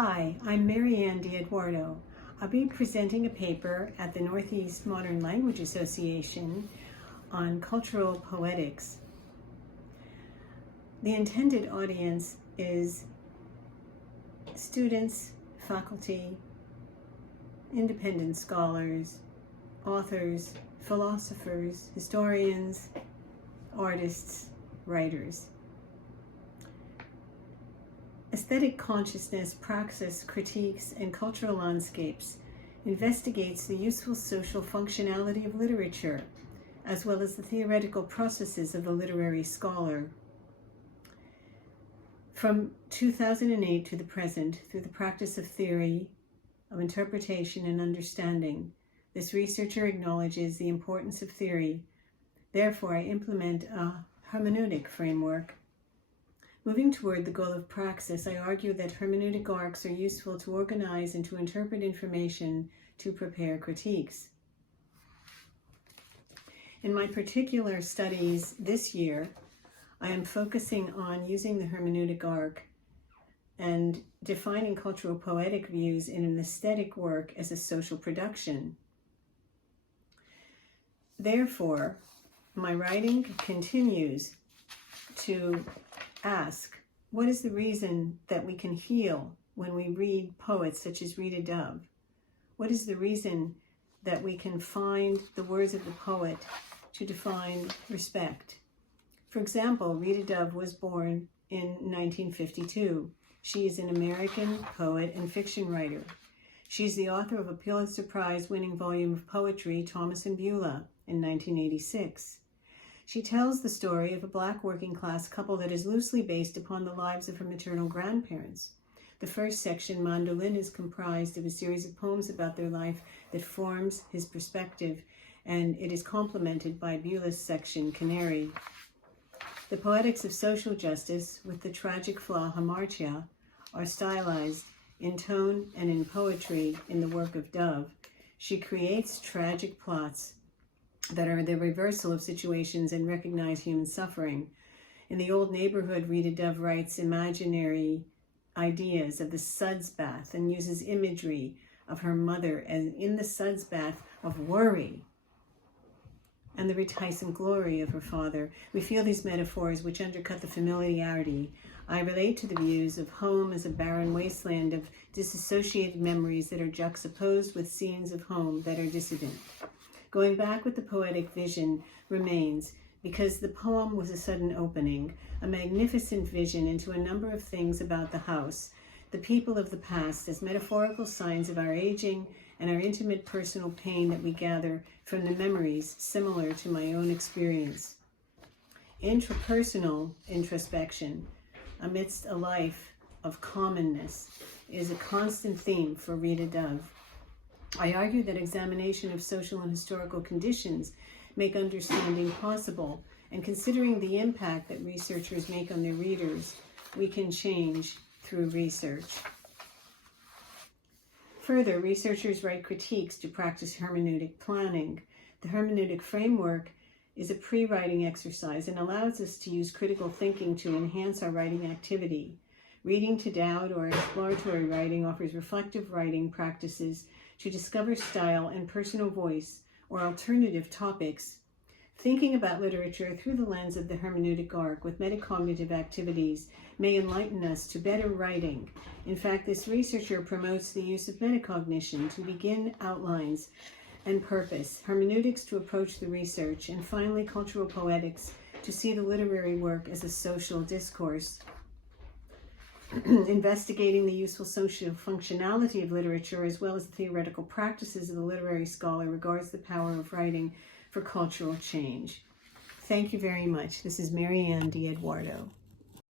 Hi, I'm Maryann DiEdwardo. I'll be presenting a paper at the Northeast Modern Language Association on cultural poetics. The intended audience is students, faculty, independent scholars, authors, philosophers, historians, artists, writers. Aesthetic consciousness, praxis, critiques, and cultural landscapes investigates the useful social functionality of literature, as well as the theoretical processes of the literary scholar. From 2008 to the present, through the practice of theory, of interpretation and understanding, this researcher acknowledges the importance of theory. Therefore, I implement a hermeneutic framework. Moving toward the goal of praxis, I argue that hermeneutic arcs are useful to organize and to interpret information to prepare critiques. In my particular studies this year, I am focusing on using the hermeneutic arc and defining cultural poetic views in an aesthetic work as a social production. Therefore, my writing continues to ask, what is the reason that we can heal when we read poets such as Rita Dove? What is the reason that we can find the words of the poet to define respect? For example, Rita Dove was born in 1952. She is an American poet and fiction writer. She's the author of a Pulitzer Prize-winning volume of poetry, Thomas and Beulah, in 1986. She tells the story of a Black working-class couple that is loosely based upon the lives of her maternal grandparents. The first section, Mandolin, is comprised of a series of poems about their life that forms his perspective, and it is complemented by Beulah's section, Canary. The poetics of social justice, with the tragic flaw hamartia, are stylized in tone and in poetry in the work of Dove. She creates tragic plots that are the reversal of situations and recognize human suffering. In The Old Neighborhood, Rita Dove writes imaginary ideas of the suds bath and uses imagery of her mother as in the suds bath of worry and the reticent glory of her father. We feel these metaphors which undercut the familiarity. I relate to the views of home as a barren wasteland of disassociated memories that are juxtaposed with scenes of home that are dissident. Going back with the poetic vision remains because the poem was a sudden opening, a magnificent vision into a number of things about the house, the people of the past as metaphorical signs of our aging and our intimate personal pain that we gather from the memories similar to my own experience. Intrapersonal introspection amidst a life of commonness is a constant theme for Rita Dove. I argue that examination of social and historical conditions make understanding possible, and considering the impact that researchers make on their readers, we can change through research. Further, researchers write critiques to practice hermeneutic planning. The hermeneutic framework is a pre-writing exercise and allows us to use critical thinking to enhance our writing activity. Reading to doubt or exploratory writing offers reflective writing practices to discover style and personal voice or alternative topics. Thinking about literature through the lens of the hermeneutic arc with metacognitive activities may enlighten us to better writing. In fact, this researcher promotes the use of metacognition to begin outlines and purpose, hermeneutics to approach the research, and finally cultural poetics to see the literary work as a social discourse. Investigating the useful social functionality of literature as well as the theoretical practices of the literary scholar regards the power of writing for cultural change. Thank you very much. This is Maryann DiEdwardo.